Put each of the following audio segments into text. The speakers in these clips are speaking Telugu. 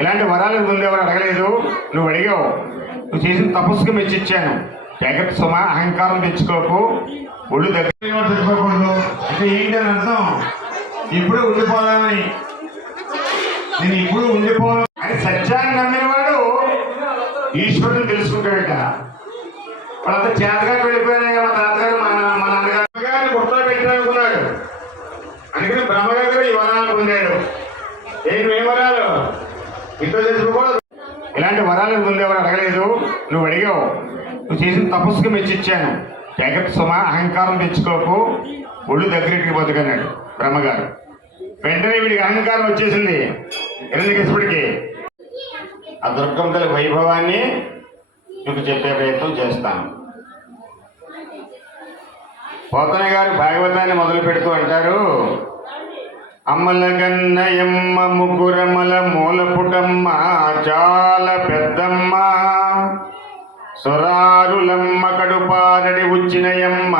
ఇలాంటి వరాలు ముందు ఎవరు అడగలేదు? నువ్వు అడిగావు. నువ్వు చేసిన తపస్సుకు మెచ్చిచ్చాను జగత్ సుమ అహంకారం తెచ్చుకోకు. ఒళ్ళు దగ్గర తెచ్చుకోకూడదు అంటే ఏంటి అని అర్థం? ఇప్పుడు ఉండిపోదామని నేను ఇప్పుడు ఉండిపోను అని సత్యాన్ని నమ్మినవాడు ఈశ్వరుని తెలుసుకుంటాడట. వాళ్ళంతా చేతగా వెళ్ళిపోయినాయి మా తాతగారు మా మా నాన్నగారు. గారిని గుర్తులో పెట్టాలనుకున్నాడు. అందుకని బ్రహ్మగారు ఈ వరాలు పొందాడు. ఏ వరాలు? ఇలాంటి వరాలు ముందు ఎవరు అడగలేదు. నువ్వు అడిగావు. నువ్వు చేసిన తపస్సుకు మెచ్చిచ్చాను జగత్ సుమ అహంకారం తెచ్చుకోకు. ఒళ్ళు దగ్గరికి బతుకన్నాడు బ్రహ్మగారు. వెంటనే వీడికి అహంకారం వచ్చేసింది. హిరణ్యకృష్ణుడికి ఆ దుర్గం గల వైభవాన్ని మీకు చెప్పే ప్రయత్నం చేస్తాను. పోతన గారు భాగవతాన్ని మొదలు పెడుతూ అంటారు. అమ్మల గన్నయమ్మ ముగ్గురమ్మల మూలపుటమ్మ చాలా పెద్దమ్మ. సురారులమ్మ కడుపారడి ఉచ్చినయమ్మ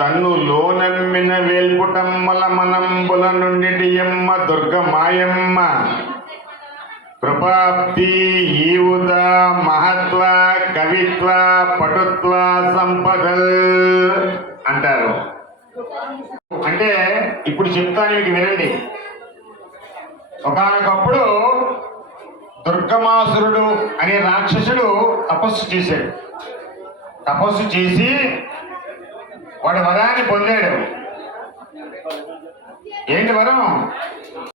తన్ను లోనమ్మిన వేల్పుటమ్మల మనంబుల నుండియమ్మ దుర్గమాయమ్మ. కృపాప్తి ఈవుత మహత్వ కవిత్వ పటుత్వ సంపదల్ అంటారు. అంటే ఇప్పుడు చెప్తాను మీకు వినండి. ఒకనొకప్పుడు దుర్గమాసురుడు అనే రాక్షసుడు తపస్సు చేశాడు. తపస్సు చేసి వాడు వరాన్ని పొందాడు. ఏంటి వరం?